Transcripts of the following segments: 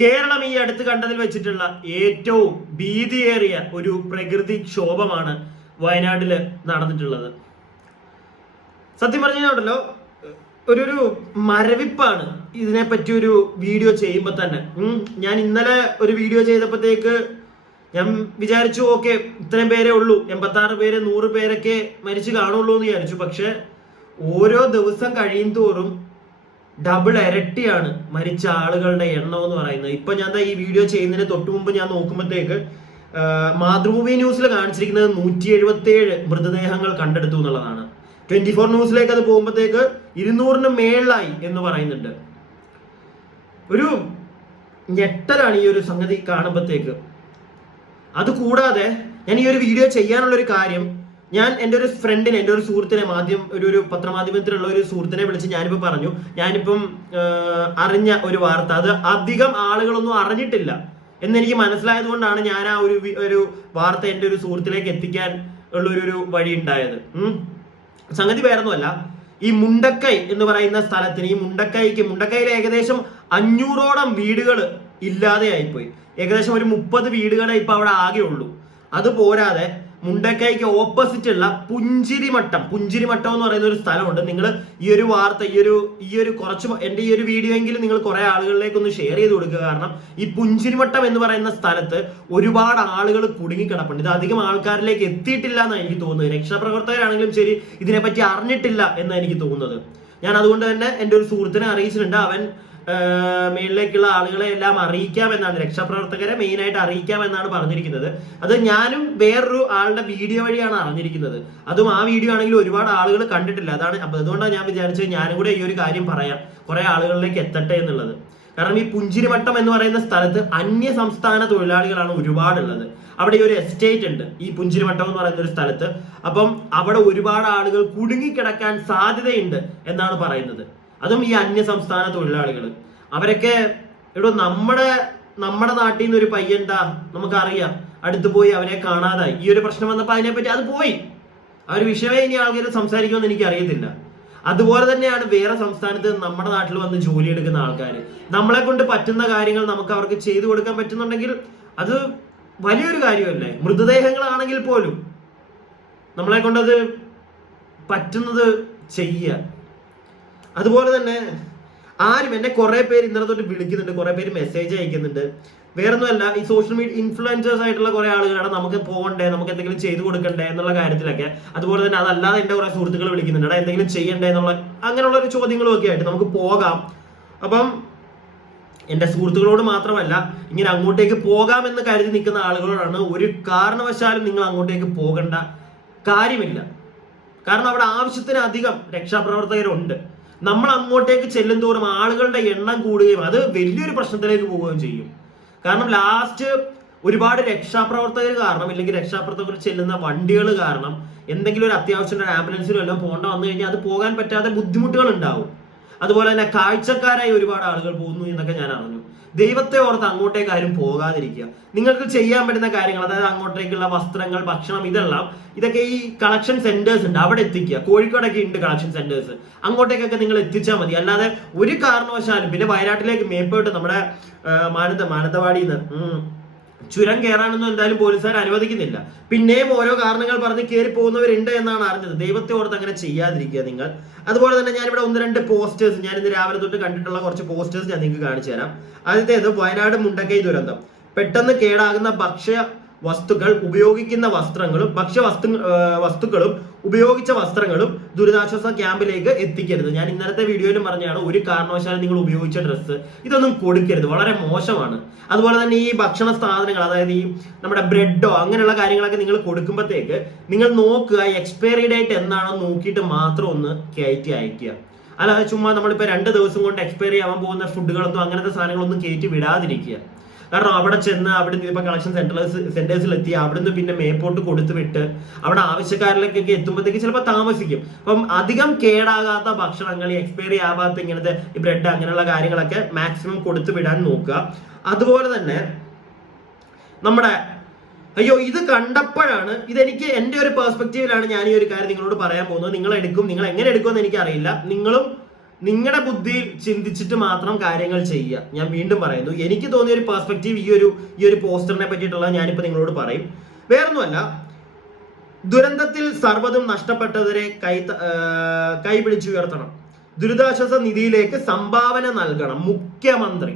കേരളം ഈ അടുത്ത് കണ്ടതിൽ വെച്ചിട്ടുള്ള ഏറ്റവും ഭീതിയേറിയ ഒരു പ്രകൃതിക്ഷോഭമാണ് വയനാട്ടില് നടന്നിട്ടുള്ളത്. സത്യം പറഞ്ഞാലോ ഒരു മരവിപ്പാണ് ഇതിനെപ്പറ്റി ഒരു വീഡിയോ ചെയ്യുമ്പോൾ തന്നെ. ഞാൻ ഇന്നലെ ഒരു വീഡിയോ ചെയ്തപ്പോഴത്തേക്ക് ഞാൻ വിചാരിച്ചു ഓക്കെ ഇത്രയും പേരേ ഉള്ളൂ, 86 പേര് 100 പേരൊക്കെ മരിച്ചു കാണുള്ളൂ എന്ന് വിചാരിച്ചു. പക്ഷെ ഓരോ ദിവസം കഴിയും തോറും ഡബിൾ ഇരട്ടിയാണ് മരിച്ച ആളുകളുടെ എണ്ണം എന്ന് പറയുന്നത്. ഇപ്പൊ ഞാൻ ഈ വീഡിയോ ചെയ്യുന്നതിന് തൊട്ടു മുമ്പ് ഞാൻ നോക്കുമ്പോഴത്തേക്ക് മാതൃഭൂമി ന്യൂസിൽ കാണിച്ചിരിക്കുന്നത് 177 മൃതദേഹങ്ങൾ കണ്ടെടുത്തു എന്നുള്ളതാണ്. 24 ന്യൂസിലേക്ക് അത് പോകുമ്പോഴത്തേക്ക് 200-ന് മേളിലായി എന്ന് പറയുന്നുണ്ട്. ഒരു ഞെട്ടലാണ് ഈ ഒരു സംഗതി കാണുമ്പോഴത്തേക്ക്. അതുകൂടാതെ ഞാൻ ഈ ഒരു വീഡിയോ ചെയ്യാനുള്ള ഒരു കാര്യം, ഞാൻ എൻ്റെ ഒരു ഫ്രണ്ടിനെ, എൻ്റെ ഒരു സുഹൃത്തിനെ, ഒരു പത്രമാധ്യമത്തിലുള്ള ഒരു സുഹൃത്തിനെ വിളിച്ച് ഞാനിപ്പോൾ പറഞ്ഞു, ഞാനിപ്പം അറിഞ്ഞ ഒരു വാർത്ത, അത് അധികം ആളുകളൊന്നും അറിഞ്ഞിട്ടില്ല എന്നെനിക്ക് മനസ്സിലായത് കൊണ്ടാണ് ഞാൻ ആ ഒരു വാർത്ത എൻ്റെ ഒരു സുഹൃത്തിലേക്ക് എത്തിക്കാൻ ഉള്ളൊരു വഴി ഉണ്ടായത്. സംഗതി വേറൊന്നുമല്ല, ഈ മുണ്ടക്കൈ എന്ന് പറയുന്ന സ്ഥലത്തിന്, ഈ മുണ്ടക്കൈയിൽ ഏകദേശം 500ഓളം വീടുകൾ ഇല്ലാതെ ആയിപ്പോയി. ഏകദേശം ഒരു 30 വീടുകളെ ഇപ്പൊ അവിടെ ആകെ ഉള്ളൂ. അത് പോരാതെ മുണ്ടക്കൈക്ക് ഓപ്പോസിറ്റ് ഉള്ള പുഞ്ചിരിമട്ടം എന്ന് പറയുന്ന ഒരു സ്ഥലമുണ്ട്. നിങ്ങൾ ഈ ഒരു വാർത്ത, ഈ ഒരു കുറച്ച് എൻ്റെ ഈ ഒരു വീഡിയോ എങ്കിലും നിങ്ങൾ കുറെ ആളുകളിലേക്ക് ഒന്ന് ഷെയർ ചെയ്ത് കൊടുക്കുക. കാരണം ഈ പുഞ്ചിരിമട്ടം എന്ന് പറയുന്ന സ്ഥലത്ത് ഒരുപാട് ആളുകൾ കുടുങ്ങിക്കിടപ്പുണ്ട്. ഇത് അധികം ആൾക്കാരിലേക്ക് എത്തിയിട്ടില്ല എന്നാണ് എനിക്ക് തോന്നുന്നത്. രക്ഷാപ്രവർത്തകരാണെങ്കിലും ശരി ഇതിനെപ്പറ്റി അറിഞ്ഞിട്ടില്ല എന്നാണ് എനിക്ക് തോന്നുന്നത്. ഞാൻ അതുകൊണ്ട് തന്നെ എൻ്റെ ഒരു സുഹൃത്തിനെ അറിയിച്ചിട്ടുണ്ട്. അവൻ മേളിലേക്കുള്ള ആളുകളെ എല്ലാം അറിയിക്കാമെന്നാണ്, രക്ഷാപ്രവർത്തകരെ മെയിനായിട്ട് അറിയിക്കാമെന്നാണ് പറഞ്ഞിരിക്കുന്നത്. അത് ഞാനും വേറൊരു ആളുടെ വീഡിയോ വഴിയാണ് അറിഞ്ഞിരിക്കുന്നത്. അതും ആ വീഡിയോ ആണെങ്കിൽ ഒരുപാട് ആളുകൾ കണ്ടിട്ടില്ല. അതുകൊണ്ടാണ് ഞാൻ വിചാരിച്ചത് ഞാനും കൂടെ ഈ ഒരു കാര്യം പറയാം, കുറെ ആളുകളിലേക്ക് എത്തട്ടെ എന്നുള്ളത്. കാരണം ഈ പുഞ്ചിരിമട്ടം എന്ന് പറയുന്ന സ്ഥലത്ത് അന്യ സംസ്ഥാന തൊഴിലാളികളാണ് ഒരുപാടുള്ളത്. അവിടെ ഈ ഒരു എസ്റ്റേറ്റ് ഉണ്ട്, ഈ പുഞ്ചിരിമട്ടം എന്ന് പറയുന്ന ഒരു സ്ഥലത്ത്. അപ്പം അവിടെ ഒരുപാട് ആളുകൾ കുടുങ്ങിക്കിടക്കാൻ സാധ്യതയുണ്ട് എന്നാണ് പറയുന്നത്. അതും ഈ അന്യ സംസ്ഥാന തൊഴിലാളികൾ. അവരൊക്കെ നമ്മുടെ നാട്ടിൽ നിന്ന് ഒരു പയ്യന്താ നമുക്കറിയാം, അടുത്ത് പോയി അവരെ കാണാതായി. ഈ ഒരു പ്രശ്നം വന്നപ്പോൾ അതിനെപ്പറ്റി അത് പോയി, ആ ഒരു വിഷയമേ ഇനി ആൾക്കാർ സംസാരിക്കുമെന്ന് എനിക്ക് അറിയത്തില്ല. അതുപോലെ തന്നെയാണ് വേറെ സംസ്ഥാനത്ത് നമ്മുടെ നാട്ടിൽ വന്ന് ജോലി എടുക്കുന്ന ആൾക്കാർ. നമ്മളെ കൊണ്ട് പറ്റുന്ന കാര്യങ്ങൾ നമുക്ക് അവർക്ക് ചെയ്തു കൊടുക്കാൻ പറ്റുന്നുണ്ടെങ്കിൽ അത് വലിയൊരു കാര്യമല്ലേ. മൃതദേഹങ്ങളാണെങ്കിൽ പോലും നമ്മളെ കൊണ്ടത് പറ്റുന്നത് ചെയ്യുക. അതുപോലെ തന്നെ എന്നെ കുറെ പേര് ഇന്നലെ തൊട്ട് വിളിക്കുന്നുണ്ട്, കുറെ പേര് മെസ്സേജ് അയക്കുന്നുണ്ട്. വേറൊന്നുമല്ല, ഈ സോഷ്യൽ മീഡിയ ഇൻഫ്ലുവൻസേഴ്സ് ആയിട്ടുള്ള കുറെ ആളുകളാണ് നമുക്ക് പോകണ്ടേ, നമുക്ക് എന്തെങ്കിലും ചെയ്തു കൊടുക്കണ്ടേ എന്നുള്ള കാര്യത്തിലൊക്കെ. അതുപോലെ തന്നെ അതല്ലാതെ എന്റെ കുറെ സുഹൃത്തുക്കൾ വിളിക്കുന്നുണ്ട്, എന്തെങ്കിലും ചെയ്യണ്ടേ അങ്ങനെയുള്ള ഒരു ചോദ്യങ്ങളും ഒക്കെ ആയിട്ട് നമുക്ക് പോകാം. അപ്പം എന്റെ സുഹൃത്തുക്കളോട് മാത്രമല്ല, ഇങ്ങനെ അങ്ങോട്ടേക്ക് പോകാമെന്ന് കരുതി നിൽക്കുന്ന ആളുകളോടാണ്, ഒരു കാരണവശാലും നിങ്ങൾ അങ്ങോട്ടേക്ക് പോകേണ്ട കാര്യമില്ല. കാരണം അവിടെ ആവശ്യത്തിനധികം രക്ഷാപ്രവർത്തകരുണ്ട്. നമ്മൾ അങ്ങോട്ടേക്ക് ചെല്ലും തോറും ആളുകളുടെ എണ്ണം കൂടുകയും അത് വലിയൊരു പ്രശ്നത്തിലേക്ക് പോവുകയും ചെയ്യും. കാരണം ലാസ്റ്റ് ഒരുപാട് രക്ഷാപ്രവർത്തകർ കാരണം, ഇല്ലെങ്കിൽ രക്ഷാപ്രവർത്തകർ ചെല്ലുന്ന വണ്ടികൾ കാരണം എന്തെങ്കിലും ഒരു അത്യാവശ്യം ഒരു ആംബുലൻസിലും എല്ലാം പോകേണ്ട വന്നു കഴിഞ്ഞാൽ അത് പോകാൻ പറ്റാതെ ബുദ്ധിമുട്ടുകൾ ഉണ്ടാവും. അതുപോലെ തന്നെ കാഴ്ചക്കാരായി ഒരുപാട് ആളുകൾ പോകുന്നു എന്നൊക്കെ ഞാൻ അറിഞ്ഞു. ദൈവത്തെ ഓർത്ത് അങ്ങോട്ടേക്ക് ആരും പോകാതിരിക്കുക. നിങ്ങൾക്ക് ചെയ്യാൻ പറ്റുന്ന കാര്യങ്ങൾ, അതായത് അങ്ങോട്ടേക്കുള്ള വസ്ത്രങ്ങൾ, ഭക്ഷണം, ഇതൊക്കെ ഈ കളക്ഷൻ സെന്റേഴ്സ് ഉണ്ട്, അവിടെ എത്തിക്കുക. കോഴിക്കോടൊക്കെ ഉണ്ട് കളക്ഷൻ സെന്റേഴ്സ്, അങ്ങോട്ടേക്കൊക്കെ നിങ്ങൾ എത്തിച്ചാൽ മതി. അല്ലാതെ ഒരു കാരണവശാലും പിന്നെ വയനാട്ടിലേക്ക് മേപ്പോട്ട് നമ്മുടെ മാനന്തവാടിയിൽ നിന്ന് ചുരം കയറാനൊന്നും എന്തായാലും പോലീസുകാർ അനുവദിക്കുന്നില്ല. പിന്നെയും ഓരോ കാരണങ്ങൾ പറഞ്ഞ് കയറി പോകുന്നവരുണ്ട് എന്നാണ് അറിഞ്ഞത്. ദൈവത്തെ ഓർത്ത് അങ്ങനെ ചെയ്യാതിരിക്കുക നിങ്ങൾ. അതുപോലെ തന്നെ ഞാനിവിടെ 1-2 പോസ്റ്റേഴ്സ്, ഞാൻ ഇന്ന് രാവിലെ തൊട്ട് കണ്ടിട്ടുള്ള കുറച്ച് പോസ്റ്റേഴ്സ് ഞാൻ നിങ്ങൾക്ക് കാണിച്ചു തരാം. ആദ്യത്തേത് വയനാട് മുണ്ടക്കൈ ദുരന്തം. പെട്ടെന്ന് കേടാകുന്ന വസ്തുക്കൾ, ഉപയോഗിക്കുന്ന വസ്ത്രങ്ങളും വസ്തുക്കളും ഉപയോഗിച്ച വസ്ത്രങ്ങളും ദുരിതാശ്വാസ ക്യാമ്പിലേക്ക് എത്തിക്കരുത്. ഞാൻ ഇന്നലത്തെ വീഡിയോയിലും പറഞ്ഞാണ്, ഒരു കാരണവശാലും നിങ്ങൾ ഉപയോഗിച്ച ഡ്രസ്സ് ഇതൊന്നും കൊടുക്കരുത്, വളരെ മോശമാണ്. അതുപോലെ തന്നെ ഈ ഭക്ഷണ സാധനങ്ങൾ, അതായത് ഈ നമ്മുടെ ബ്രെഡോ അങ്ങനെയുള്ള കാര്യങ്ങളൊക്കെ നിങ്ങൾ കൊടുക്കുമ്പോഴത്തേക്ക് നിങ്ങൾ നോക്കുക, എക്സ്പയറി ഡേറ്റ് എന്നാണോ നോക്കിയിട്ട് മാത്രം ഒന്ന് കയറ്റി അയക്കുക. അല്ലാതെ ചുമ്മാ നമ്മളിപ്പോൾ 2 ദിവസം കൊണ്ട് എക്സ്പയറി ആവാൻ പോകുന്ന ഫുഡുകളൊന്നും അങ്ങനത്തെ സാധനങ്ങളൊന്നും കയറ്റി വിടാതിരിക്കുക. കാരണം അവിടെ ചെന്ന് അവിടുന്ന് ഇപ്പൊ കളക്ഷൻ സെന്റേഴ്സിൽ എത്തി അവിടുന്ന് പിന്നെ മേപ്പോട്ട് കൊടുത്തു വിട്ട് അവിടെ ആവശ്യക്കാരിലേക്കൊക്കെ എത്തുമ്പോഴത്തേക്ക് ചിലപ്പോൾ താമസിക്കും. അപ്പം അധികം കേടാകാത്ത ഭക്ഷണങ്ങൾ, എക്സ്പയറി ആവാത്ത ഇങ്ങനത്തെ ഈ ബ്രെഡ് അങ്ങനെയുള്ള കാര്യങ്ങളൊക്കെ മാക്സിമം കൊടുത്തു വിടാൻ നോക്കുക. അതുപോലെ തന്നെ ഇത് കണ്ടപ്പോഴാണ്, ഇതെനിക്ക് എൻ്റെ ഒരു പെർസ്പെക്റ്റീവിലാണ് ഞാൻ ഈ ഒരു കാര്യം നിങ്ങളോട് പറയാൻ പോകുന്നത്. നിങ്ങൾ എങ്ങനെ എടുക്കുമെന്ന് എനിക്കറിയില്ല. നിങ്ങളും നിങ്ങളുടെ ബുദ്ധി ചിന്തിച്ചിട്ട് മാത്രം കാര്യങ്ങൾ ചെയ്യുക. ഞാൻ വീണ്ടും പറയുന്നു, എനിക്ക് തോന്നിയ ഒരു പെർസ്പെക്റ്റീവ് ഈ ഒരു പോസ്റ്ററിനെ പറ്റിയിട്ടുള്ള ഞാനിപ്പോൾ നിങ്ങളോട് പറയും. വേറൊന്നുമല്ല, ദുരന്തത്തിൽ സർവ്വതും നഷ്ടപ്പെട്ടവരെ കൈ പിടിച്ചുയർത്തണം, ദുരിതാശ്വാസ നിധിയിലേക്ക് സംഭാവന നൽകണം മുഖ്യമന്ത്രി.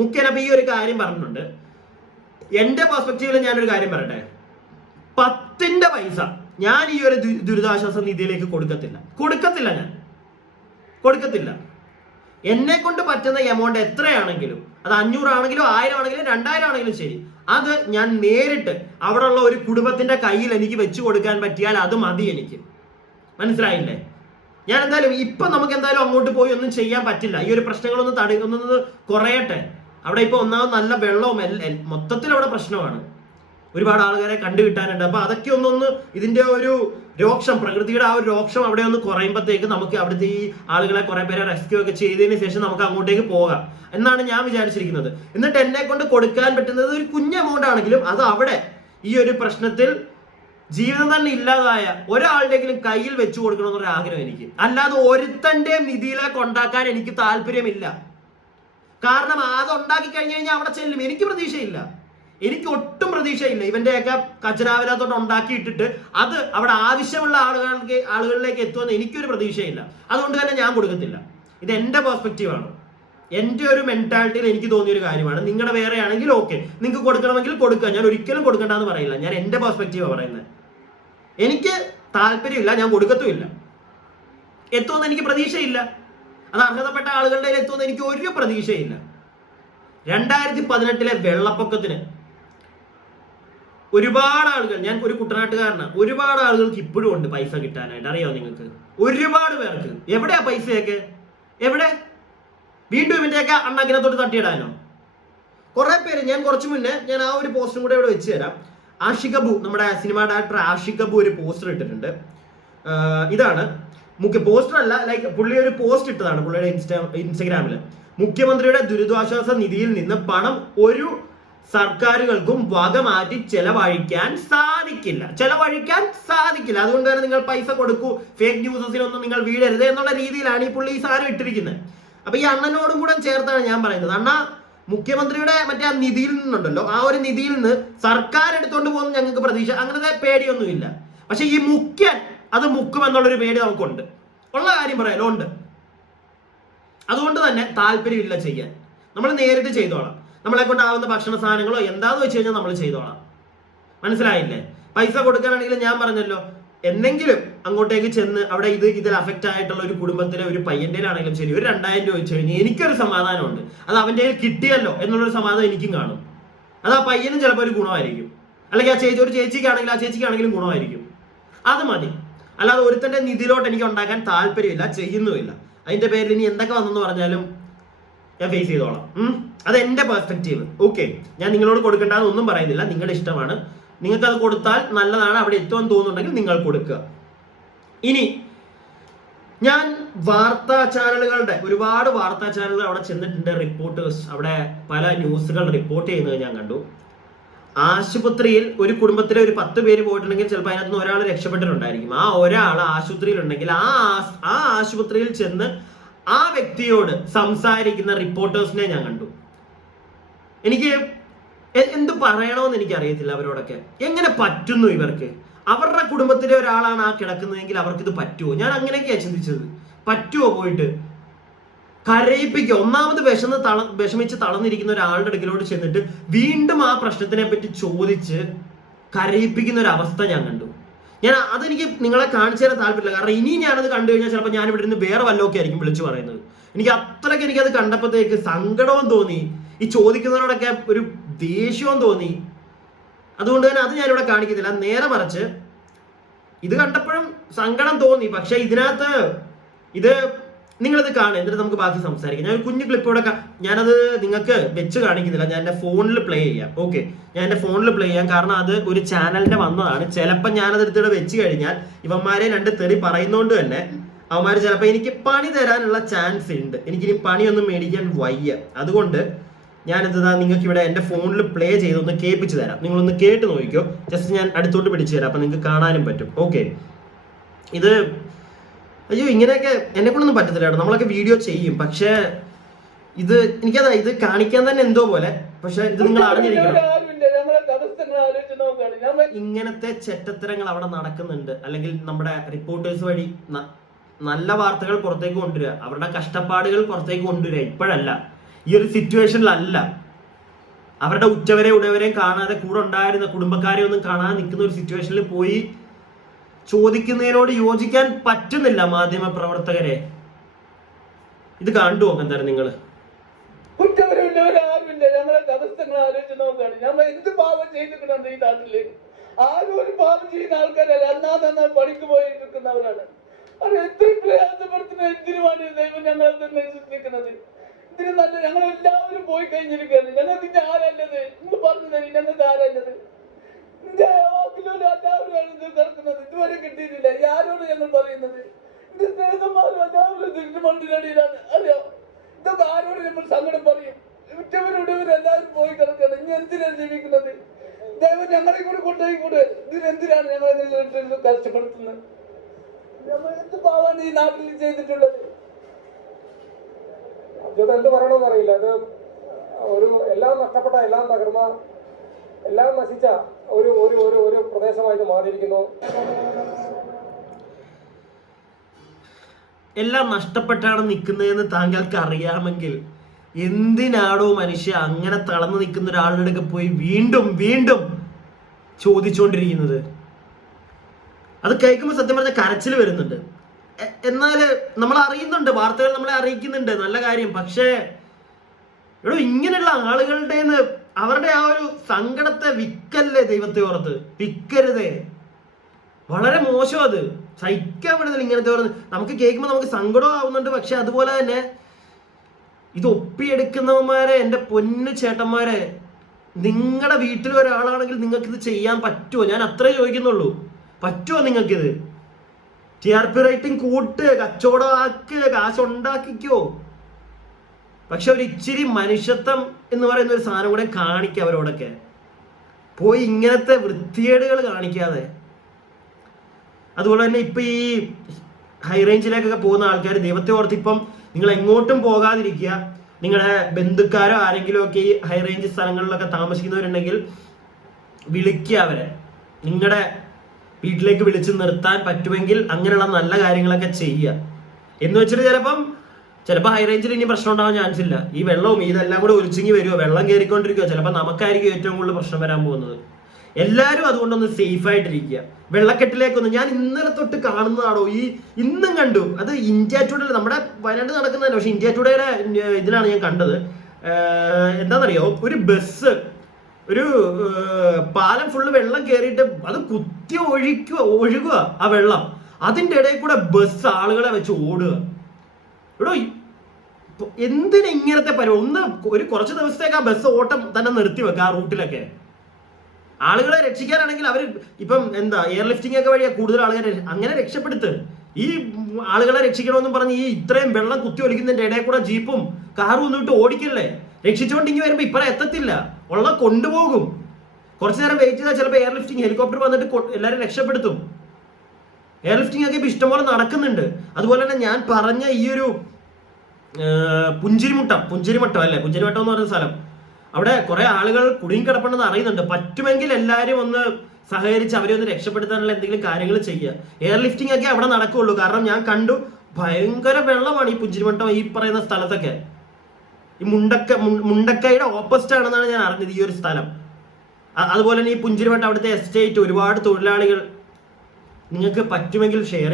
മുഖ്യനപ്പം ഈ ഒരു കാര്യം പറഞ്ഞിട്ടുണ്ട്. എന്റെ പെർസ്പെക്റ്റീവിൽ ഞാനൊരു കാര്യം പറയട്ടെ, 10 പൈസ ഞാൻ ഈ ഒരു ദുരിതാശ്വാസ നിധിയിലേക്ക് കൊടുക്കത്തില്ല. ഞാൻ കൊടുക്കത്തില്ല. എന്നെ കൊണ്ട് പറ്റുന്ന എമൗണ്ട് എത്രയാണെങ്കിലും, അത് 500 ആണെങ്കിലും 1000 ആണെങ്കിലും 2000 ആണെങ്കിലും ശരി, അത് ഞാൻ നേരിട്ട് അവിടെയുള്ള ഒരു കുടുംബത്തിന്റെ കയ്യിൽ എനിക്ക് വെച്ചു കൊടുക്കാൻ പറ്റിയാൽ അത് മതി എനിക്ക്. മനസ്സിലായില്ലേ? ഞാൻ എന്തായാലും നമുക്ക് എന്തായാലും അങ്ങോട്ട് പോയി ഒന്നും ചെയ്യാൻ പറ്റില്ല. ഈ ഒരു പ്രശ്നങ്ങളൊന്ന് കുറയട്ടെ. അവിടെ ഇപ്പൊ ഒന്നാമത് നല്ല വെള്ളവും മൊത്തത്തിൽ അവിടെ പ്രശ്നമാണ്. ഒരുപാട് ആളുകളെ കണ്ടുകിട്ടാനുണ്ട്. അപ്പൊ അതൊക്കെ ഒന്നൊന്ന് ഇതിന്റെ ഒരു രോക്ഷം, പ്രകൃതിയുടെ ആ ഒരു രോക്ഷം അവിടെ ഒന്ന് കുറയുമ്പോഴത്തേക്ക് നമുക്ക് അവിടുത്തെ ഈ ആളുകളെ കുറെ പേരെ റെസ്ക്യൂ ഒക്കെ ചെയ്തതിന് ശേഷം നമുക്ക് അങ്ങോട്ടേക്ക് പോകാം എന്നാണ് ഞാൻ വിചാരിച്ചിരിക്കുന്നത്. എന്നിട്ട് എന്നെ കൊണ്ട് കൊടുക്കാൻ പറ്റുന്നത് ഒരു കുഞ്ഞ് എമൗണ്ട് ആണെങ്കിലും അത് അവിടെ ഈ ഒരു പ്രശ്നത്തിൽ ജീവിതം തന്നെ ഇല്ലാതായ ഒരാളുടെയെങ്കിലും കയ്യിൽ വെച്ചു കൊടുക്കണമെന്നൊരു ആഗ്രഹം എനിക്ക്. അല്ലാതെ ഒരുത്തന്റെ നിധിയിലേക്ക് ഉണ്ടാക്കാൻ എനിക്ക് താല്പര്യമില്ല. കാരണം അത് ഉണ്ടാക്കി കഴിഞ്ഞാൽ അവിടെ ചെല്ലും. എനിക്ക് പ്രതീക്ഷയില്ല, എനിക്ക് ഒട്ടും പ്രതീക്ഷയില്ല. ഇവന്റെയൊക്കെ ഖജനാവിനകത്തോട്ട് ഉണ്ടാക്കിയിട്ടിട്ട് അത് അവിടെ ആവശ്യമുള്ള ആളുകളിലേക്ക് എത്തുമെന്ന് എനിക്കൊരു പ്രതീക്ഷയില്ല. അതുകൊണ്ട് തന്നെ ഞാൻ കൊടുക്കത്തില്ല. ഇത് എന്റെ പെർസ്പെക്റ്റീവാണ്, എന്റെ ഒരു മെന്റാലിറ്റിയിൽ എനിക്ക് തോന്നിയൊരു കാര്യമാണ്. നിങ്ങളുടെ വേറെ ആണെങ്കിൽ ഓക്കെ, നിങ്ങൾക്ക് കൊടുക്കണമെങ്കിൽ കൊടുക്കുക. ഞാൻ ഒരിക്കലും കൊടുക്കണ്ടെന്ന് പറയില്ല. ഞാൻ എന്റെ പെർസ്പെക്റ്റീവാണ് പറയുന്നത്. എനിക്ക് താല്പര്യമില്ല, ഞാൻ കൊടുക്കത്തുമില്ല. എത്തുമെന്ന് എനിക്ക് പ്രതീക്ഷയില്ല. അത് അർഹതപ്പെട്ട ആളുകളുടെ എത്തുമെന്ന് എനിക്ക് ഒരു പ്രതീക്ഷയില്ല. 2018 വെള്ളപ്പൊക്കത്തിന് ഒരുപാട് ആളുകൾ, ഞാൻ ഒരു കുട്ടനാട്ടുകാരനാണ്, ഒരുപാട് ആളുകൾക്ക് ഇപ്പോഴും ഉണ്ട് പൈസ കിട്ടാനായിട്ട്. അറിയാമോ നിങ്ങൾക്ക്? ഒരുപാട് പേർക്ക്. എവിടെയാ പൈസയൊക്കെ? എവിടെ? വീണ്ടും ഇവന്റെയൊക്കെ അണ്ണാക്കിനകത്തോട്ട് തട്ടിയിടാനോ? കുറെ പേര്, ഞാൻ കുറച്ചു മുന്നേ ഞാൻ ആ ഒരു പോസ്റ്ററും കൂടെ ഇവിടെ വെച്ച് തരാം. ആഷിഖ് അബു, നമ്മുടെ സിനിമ ഡയറക്ടർ ആഷിഖ് അബു ഒരു പോസ്റ്റർ ഇട്ടിട്ടുണ്ട്. ഇതാണ് പോസ്റ്റർ അല്ല, ലൈക്ക് പുള്ളി ഒരു പോസ്റ്റ് ഇട്ടതാണ് പുള്ളിയുടെ ഇൻസ്റ്റഗ്രാമിൽ. മുഖ്യമന്ത്രിയുടെ ദുരിതാശ്വാസ നിധിയിൽ നിന്ന് പണം ഒരു സർക്കാരുകൾക്കും വക മാറ്റി ചെലവഴിക്കാൻ സാധിക്കില്ല. അതുകൊണ്ട് തന്നെ നിങ്ങൾ പൈസ കൊടുക്കൂ, ഫേക്ക് ന്യൂസസിനൊന്നും നിങ്ങൾ വീഴരുത് എന്നുള്ള രീതിയിലാണ് ഈ പുള്ളി ഈ സാധനം ഇട്ടിരിക്കുന്നത്. അപ്പൊ ഈ അണ്ണനോടും കൂടെ ചേർത്താണ് ഞാൻ പറയുന്നത്. അണ്ണ, മുഖ്യമന്ത്രിയുടെ മറ്റേ ആ നിധിയിൽ നിന്നുണ്ടല്ലോ, ആ ഒരു നിധിയിൽ നിന്ന് സർക്കാർ എടുത്തോണ്ട് പോകുന്ന ഞങ്ങൾക്ക് പ്രതീക്ഷ, അങ്ങനത്തെ പേടിയൊന്നുമില്ല. പക്ഷെ ഈ മുഖ്യൻ അത് മുക്കുമെന്നുള്ളൊരു പേടി നമുക്കുണ്ട്. ഉള്ള കാര്യം പറയാലോ, ഉണ്ട്. അതുകൊണ്ട് തന്നെ താല്പര്യമില്ല ചെയ്യാൻ. നമ്മൾ നേരിട്ട് ചെയ്തോളാം. നമ്മളെ കൊണ്ടാവുന്ന ഭക്ഷണ സാധനങ്ങളോ എന്താന്ന് വെച്ച് കഴിഞ്ഞാൽ നമ്മൾ ചെയ്തോളാം. മനസ്സിലായില്ലേ? പൈസ കൊടുക്കാനാണെങ്കിലും ഞാൻ പറഞ്ഞല്ലോ, എന്തെങ്കിലും അങ്ങോട്ടേക്ക് ചെന്ന് അവിടെ ഇതിൽ അഫക്റ്റ് ആയിട്ടുള്ള ഒരു കുടുംബത്തിലെ ഒരു പയ്യന്റെ ആണെങ്കിലും ശരി, ഒരു 2000 രൂപ വെച്ച് കഴിഞ്ഞാൽ എനിക്കൊരു സമാധാനമുണ്ട്. അത് അവന്റെ കയ്യിൽ കിട്ടിയല്ലോ എന്നുള്ളൊരു സമാധാനം എനിക്കും കാണും. അത് ആ പയ്യനും ചിലപ്പോൾ ഒരു ഗുണമായിരിക്കും, അല്ലെങ്കിൽ ഒരു ചേച്ചിക്കാണെങ്കിലും ആ ചേച്ചിക്കാണെങ്കിലും ഗുണമായിരിക്കും. അത് മതി. അല്ലാതെ ഒരുത്തന്റെ നിധിയിലോട്ട് എനിക്ക് ഉണ്ടാക്കാൻ താല്പര്യമില്ല, ചെയ്യുന്നുമില്ല. അതിന്റെ പേരിൽ ഇനി എന്തൊക്കെ വന്നെന്ന് പറഞ്ഞാലും ഞാൻ ഫേസ് ചെയ്തോളാം. അത് എന്റെ പെർസ്പെക്റ്റീവ്. ഓക്കെ, ഞാൻ നിങ്ങളോട് കൊടുക്കേണ്ടതെന്ന് ഒന്നും പറയുന്നില്ല, നിങ്ങളുടെ ഇഷ്ടമാണ്. നിങ്ങൾക്ക് അത് കൊടുത്താൽ നല്ലതാണ്, അവിടെ എത്തുമെന്ന് തോന്നുന്നുണ്ടെങ്കിൽ നിങ്ങൾ കൊടുക്കുക. ഇനി ഞാൻ വാർത്താ ചാനലുകളുടെ ഒരുപാട് വാർത്താ ചാനലുകൾ അവിടെ ചെന്നിട്ടുണ്ട്. റിപ്പോർട്ടേഴ്സ് അവിടെ പല ന്യൂസുകൾ റിപ്പോർട്ട് ചെയ്യുന്നത് ഞാൻ കണ്ടു. ആശുപത്രിയിൽ ഒരു കുടുംബത്തിലെ ഒരു 10 പേര് പോയിട്ടുണ്ടെങ്കിൽ ചിലപ്പോൾ അതിനകത്ത് നിന്ന് ഒരാൾ രക്ഷപ്പെട്ടിട്ടുണ്ടായിരിക്കും. ആ ഒരാൾ ആശുപത്രിയിൽ ഉണ്ടെങ്കിൽ ആ ആശുപത്രിയിൽ ചെന്ന് ആ വ്യക്തിയോട് സംസാരിക്കുന്ന റിപ്പോർട്ടേഴ്സിനെ ഞാൻ കണ്ടു. എനിക്ക് എന്ത് പറയണമെന്ന് എനിക്ക് അറിയത്തില്ല. അവരോടൊക്കെ എങ്ങനെ പറ്റുന്നു ഇവർക്ക്? അവരുടെ കുടുംബത്തിലെ ഒരാളാണ് ആ കിടക്കുന്നതെങ്കിൽ അവർക്ക് ഇത് പറ്റുമോ? ഞാൻ അങ്ങനെയൊക്കെയാണ് ചിന്തിച്ചത്. പറ്റുമോ? പോയിട്ട് കരയിപ്പിക്കുക. ഒന്നാമത് വിഷമിച്ച് തളർന്നിരിക്കുന്ന ഒരാളുടെ അടുക്കിലോട്ട് ചെന്നിട്ട് വീണ്ടും ആ പ്രശ്നത്തിനെ പറ്റി ചോദിച്ച് കരയിപ്പിക്കുന്ന ഒരു അവസ്ഥ ഞാൻ കണ്ടു. അതെനിക്ക് നിങ്ങളെ കാണിച്ചു തരാൻ താല്പര്യമില്ല. കാരണം ഇനി ഞാനത് കണ്ടു കഴിഞ്ഞാൽ ചിലപ്പോൾ ഞാൻ ഇവിടെ നിന്ന് വേറെ വല്ലതൊക്കെ ആയിരിക്കും വിളിച്ചു പറയുന്നത്. എനിക്കത് കണ്ടപ്പോഴത്തേക്ക് സങ്കടവും തോന്നി, ഈ ചോദിക്കുന്നവരോടൊക്കെ ഒരു ദേഷ്യവും തോന്നി. അതുകൊണ്ട് തന്നെ അത് ഞാനിവിടെ കാണിക്കുന്നില്ല. നേരെ മറിച്ച് ഇത് കണ്ടപ്പോഴും സങ്കടം തോന്നി. പക്ഷെ ഇതിനകത്ത് നിങ്ങളിത് കാണുക, എന്നിട്ട് നമുക്ക് ബാക്കി സംസാരിക്കാം. ഞാൻ ഒരു കുഞ്ഞു ക്ലിപ്പ് ഇവിടെ ഞാനത് നിങ്ങൾക്ക് വെച്ച് കാണിക്കുന്നില്ല, ഞാൻ എൻ്റെ ഫോണിൽ പ്ലേ ചെയ്യാം. ഓക്കെ, ഞാൻ എൻ്റെ ഫോണിൽ പ്ലേ ചെയ്യാം. കാരണം അത് ഒരു ചാനലിന്റെ വന്നതാണ്. ചിലപ്പോൾ ഞാനതെടുത്തിട്ട് വെച്ച് കഴിഞ്ഞാൽ ഇവന്മാരെ 2 തെറി പറയുന്നോണ്ട് തന്നെ അവന്മാർ ചിലപ്പോൾ എനിക്ക് പണി തരാനുള്ള ചാൻസ് ഉണ്ട്. എനിക്കിനി പണിയൊന്നും മേടിക്കാൻ വയ്യ. അതുകൊണ്ട് ഞാനിത് നിങ്ങൾക്ക് ഇവിടെ എൻ്റെ ഫോണിൽ പ്ലേ ചെയ്തൊന്ന് കേൾപ്പിച്ച് തരാം. നിങ്ങളൊന്ന് കേട്ട് നോക്കിക്കോ. ജസ്റ്റ് ഞാൻ അടുത്തോട്ട് പിടിച്ചു തരാം, അപ്പം നിങ്ങൾക്ക് കാണാനും പറ്റും. ഓക്കെ, ഇത് അയ്യോ ഇങ്ങനെയൊക്കെ എന്നെ കൊണ്ടൊന്നും പറ്റത്തില്ല കേട്ടോ. നമ്മളൊക്കെ വീഡിയോ ചെയ്യും, പക്ഷേ ഇത് കാണിക്കാൻ തന്നെ എന്തോ പോലെ. പക്ഷെ ഇത് നിങ്ങൾ അറിഞ്ഞിരിക്കണം, ഇങ്ങനത്തെ ചെറ്റത്തരങ്ങൾ അവിടെ നടക്കുന്നുണ്ട്. അല്ലെങ്കിൽ നമ്മുടെ റിപ്പോർട്ടേഴ്സ് വഴി നല്ല വാർത്തകൾ പുറത്തേക്ക് കൊണ്ടുവരിക, അവരുടെ കഷ്ടപ്പാടുകൾ പുറത്തേക്ക് കൊണ്ടുവരിക. ഇപ്പോഴല്ല, ഈ ഒരു സിറ്റുവേഷനിലല്ല. അവരുടെ ഉറ്റവരെ ഉടയവരെയും കാണാതെ കൂടെ ഉണ്ടായിരുന്ന കുടുംബക്കാരെ ഒന്നും കാണാതെ നിൽക്കുന്ന ഒരു സിറ്റുവേഷനിൽ പോയി ചോദിക്കുന്നതിനോട് യോജിക്കാൻ പറ്റുന്നില്ല മാധ്യമ പ്രവർത്തകരെ. ഇത് കണ്ടു നോക്കാൻ തരം നിങ്ങൾ. കുറ്റവരമില്ലവരാരുമില്ല. ഞങ്ങളെ അവസ്ഥകൾ ആലോചിച്ച് നോക്കുകയാണ്. ഞങ്ങൾ എന്ത് പാപം ചെയ്തിട്ടുണ്ട് ഈ നാട്ടില്? ആരും ഒരു പാപം ചെയ്യുന്ന ആൾക്കാരല്ല, അന്നാ പണിക്ക് പോയിരിക്കുന്നവരാണ്. അത് എത്രയും പ്രയാസപ്പെടുത്തുന്ന എന്തിനുമാണ് ദൈവം ഞങ്ങളെ നിൽക്കുന്നത്? ഇതിന് നല്ല ഞങ്ങളെല്ലാവരും പോയി കഴിഞ്ഞിരിക്കുകയാണ്. ഞങ്ങൾക്ക് ഇനി ആരല്ലത്? നിങ്ങൾ പറഞ്ഞു തരും, ഞങ്ങൾക്ക് ആരല്ലത്? കിടക്കുന്നത് ഇതുവരെ കിട്ടിയിട്ടില്ല. ആരോട് ഞങ്ങൾ പറയുന്നത്? എന്റെ സ്നേഹന്മാരും എല്ലാവരും മണ്ണിനടിയിലാണ്. അറിയോ? ഇതൊക്കെ ആരോട് നമ്മൾ സങ്കടം പറയും? എല്ലാവരും പോയി കിടക്കുകയാണ്. ഇനി എന്തിനാണ് ജീവിക്കുന്നത്? ദൈവം ഞങ്ങളെ കൂടെ കൊണ്ടുപോയി കൂടെ. ഇതിനെന്തിനാണ് ഞങ്ങളെ കഷ്ടപ്പെടുത്തുന്നത്? നമ്മൾ എന്ത് പാവാണ് ഈ നാട്ടിൽ ചെയ്തിട്ടുള്ളത്? എന്ത് പറയണമെന്ന് അറിയില്ല. അത് ഒരു എല്ലാം നഷ്ടപ്പെട്ട, എല്ലാം തകർന്ന, എല്ലാം നശിച്ച ഒരു ഒരു ഒരു ഒരു പ്രദേശമായിട്ട് മാറിയിരിക്കുന്നു. എല്ലാം നഷ്ടപ്പെട്ടാണ് നിൽക്കുന്നതെന്ന് താങ്കൾക്ക് അറിയാമെങ്കിൽ എന്തിനാണോ മനുഷ്യ അങ്ങനെ തളർന്നു നിൽക്കുന്ന ഒരാളുടെ അടുക്ക പോയി വീണ്ടും വീണ്ടും ചോദിച്ചുകൊണ്ടിരിക്കുന്നത്? അത് കേൾക്കുമ്പോൾ സത്യം പറഞ്ഞ കരച്ചിൽ വരുന്നുണ്ട്. എന്നാൽ നമ്മൾ അറിയുന്നുണ്ട്, വാർത്തകൾ നമ്മളെ അറിയിക്കുന്നുണ്ട്, നല്ല കാര്യം. പക്ഷേ ഇങ്ങനെയുള്ള ആളുകളുടെ അവരുടെ ആ ഒരു സങ്കടത്തെ വിൽക്കല്ലേ, ദൈവത്തെ ഓർത്ത് വിൽക്കരുതേ. വളരെ മോശം, അത് സഹിക്കാൻ പറ്റുന്നില്ല ഇങ്ങനത്തെ ഓർത്ത്. നമുക്ക് കേൾക്കുമ്പോൾ നമുക്ക് സങ്കടം ആവുന്നുണ്ട്. പക്ഷെ അതുപോലെ തന്നെ ഇത് ഒപ്പിയെടുക്കുന്നവന്മാരെ, എൻ്റെ പൊന്നു ചേട്ടന്മാരെ, നിങ്ങളുടെ വീട്ടിൽ ഒരാളാണെങ്കിൽ നിങ്ങൾക്ക് ഇത് ചെയ്യാൻ പറ്റുമോ? ഞാൻ അത്രേ ചോദിക്കുന്നുള്ളൂ. പറ്റുമോ നിങ്ങൾക്കിത്? TRP റേറ്റിംഗ് കൂട്ട്, കച്ചവടം ആക്ക്, കാശുണ്ടാക്കിക്കോ. പക്ഷെ ഒരു ഇച്ചിരി മനുഷ്യത്വം എന്ന് പറയുന്ന ഒരു സാധനം കൂടെ കാണിക്കുക അവരോടൊക്കെ. പോയി ഇങ്ങനത്തെ വൃത്തികേടുകൾ കാണിക്കാതെ. അതുപോലെ തന്നെ ഇപ്പൊ ഈ ഹൈ റേഞ്ചിലേക്കൊക്കെ പോകുന്ന ആൾക്കാർ ദൈവത്തെ ഓർത്ത് ഇപ്പം നിങ്ങൾ എങ്ങോട്ടും പോകാതിരിക്കുക. നിങ്ങളുടെ ബന്ധുക്കാരോ ആരെങ്കിലും ഒക്കെ ഈ ഹൈ റേഞ്ച് സ്ഥലങ്ങളിലൊക്കെ താമസിക്കുന്നവരുണ്ടെങ്കിൽ വിളിക്കുക അവരെ. നിങ്ങളുടെ വീട്ടിലേക്ക് വിളിച്ച് നിർത്താൻ പറ്റുമെങ്കിൽ അങ്ങനെയുള്ള നല്ല കാര്യങ്ങളൊക്കെ ചെയ്യുക. എന്ന് വെച്ചിട്ട് ചിലപ്പോൾ ഹൈ റേഞ്ചിൽ ഇനി പ്രശ്നം ഉണ്ടാവാൻ ചാൻസ് ഇല്ല. ഈ വെള്ളവും ഇതെല്ലാം കൂടെ ഒലിച്ചിങ്ങി വരുമോ, വെള്ളം കയറിക്കൊണ്ടിരിക്കുക. ചിലപ്പോൾ നമുക്കായിരിക്കും ഏറ്റവും കൂടുതൽ പ്രശ്നം വരാൻ പോകുന്നത്. എല്ലാവരും അതുകൊണ്ടൊന്ന് സേഫ് ആയിട്ടിരിക്കുക. വെള്ളക്കെട്ടിലേക്കൊന്നും, ഞാൻ ഇന്നലെ തൊട്ട് കാണുന്നതാണോ, ഇന്നും കണ്ടു. അത് ഇന്ത്യ ടുഡേ, നമ്മുടെ വയനാട് നടക്കുന്നതല്ല, പക്ഷെ ഇന്ത്യ ടുഡേയുടെ ഇതിലാണ് ഞാൻ കണ്ടത്. എന്താണെന്നറിയോ, ഒരു ബസ്, ഒരു പാലം ഫുള്ള് വെള്ളം കയറിയിട്ട് അത് കുത്തി ഒഴുകുക ആ വെള്ളം. അതിൻ്റെ ഇടയിൽ കൂടെ ബസ് ആളുകളെ വെച്ച് ഓടുക. എന്തിനാ ഇങ്ങനത്തെ ഒരു കുറച്ച് ദിവസത്തേക്ക് ആ ബസ് ഓട്ടം തന്നെ നിർത്തി വെക്കുക ആ റൂട്ടിലൊക്കെ. ആളുകളെ രക്ഷിക്കാനാണെങ്കിൽ അവർ ഇപ്പം എയർ ലിഫ്റ്റിംഗ് ഒക്കെ വഴിയാ കൂടുതൽ ആളുകളെ അങ്ങനെ രക്ഷപ്പെടുത്ത്. ഈ ആളുകളെ രക്ഷിക്കണമെന്നും പറഞ്ഞ് ഈ ഇത്രയും വെള്ളം കുത്തി ഒലിക്കുന്നതിന്റെ ഇടയിൽ കൂടെ ജീപ്പും കാറും ഒന്നും ഇട്ട് ഓടിക്കല്ലേ. രക്ഷിച്ചുകൊണ്ടിങ്ങി വരുമ്പോ ഇപ്പറ എത്തത്തില്ല, ഉള്ള കൊണ്ടുപോകും. കുറച്ചു നേരം വെയിറ്റ് ചെയ്താൽ ചിലപ്പോൾ എയർ ലിഫ്റ്റിംഗ് ഹെലികോപ്റ്റർ വന്നിട്ട് എല്ലാവരും രക്ഷപ്പെടുത്തും. എയർ ലിഫ്റ്റിംഗ് ഒക്കെ ഇപ്പൊ ഇഷ്ടംപോലെ നടക്കുന്നുണ്ട്. അതുപോലെ തന്നെ ഞാൻ പറഞ്ഞ ഈ ഒരു പുഞ്ചിരിമട്ടം അല്ലേ, പുഞ്ചിരിമട്ടം എന്ന് പറയുന്ന സ്ഥലം, അവിടെ കുറെ ആളുകൾ കുടുങ്ങിക്കിടപ്പുണ്ടെന്ന് അറിയുന്നുണ്ട്. പറ്റുമെങ്കിൽ എല്ലാവരും ഒന്ന് സഹകരിച്ച് അവരെ ഒന്ന് രക്ഷപ്പെടുത്താനുള്ള എന്തെങ്കിലും കാര്യങ്ങൾ ചെയ്യുക. എയർ ലിഫ്റ്റിംഗ് ഒക്കെ അവിടെ നടക്കുകയുള്ളൂ. കാരണം ഞാൻ കണ്ടു, ഭയങ്കര വെള്ളമാണ് ഈ പുഞ്ചിരിമട്ടം ഈ പറയുന്ന സ്ഥലത്തൊക്കെ. ഈ മുണ്ടക്കയുടെ ഓപ്പോസിറ്റ് ആണെന്നാണ് ഞാൻ അറിഞ്ഞത് ഈ ഒരു സ്ഥലം. അതുപോലെ തന്നെ ഈ പുഞ്ചിരിമട്ടം അവിടുത്തെ എസ്റ്റേറ്റ്, ഒരുപാട് തൊഴിലാളികൾ. നിങ്ങൾക്ക് പറ്റുമെങ്കിൽ ഷെയർ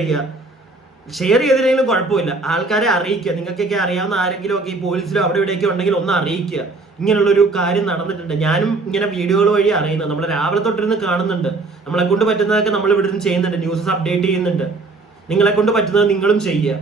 ചെയ്തില്ലെങ്കിലും കുഴപ്പമില്ല, ആൾക്കാരെ അറിയിക്കുക. നിങ്ങൾക്കൊക്കെ അറിയാവുന്ന ആരെങ്കിലും ഒക്കെ ഈ പോലീസിലോ അവിടെ ഇവിടെയൊക്കെ ഉണ്ടെങ്കിൽ ഒന്ന് അറിയിക്കുക. ഇങ്ങനെയുള്ളൊരു കാര്യം നടന്നിട്ടുണ്ട്. ഞാനും ഇങ്ങനെ വീഡിയോകൾ വഴി അറിയുന്നത്, നമ്മൾ രാവിലെ തൊട്ടിരുന്ന് കാണുന്നുണ്ട്. നമ്മളെ കൊണ്ട് പറ്റുന്നതൊക്കെ നമ്മൾ ഇവിടെ നിന്ന് ചെയ്യുന്നുണ്ട്, ന്യൂസസ് അപ്ഡേറ്റ് ചെയ്യുന്നുണ്ട്. നിങ്ങളെ കൊണ്ട് പറ്റുന്നത് നിങ്ങളും ചെയ്യുക.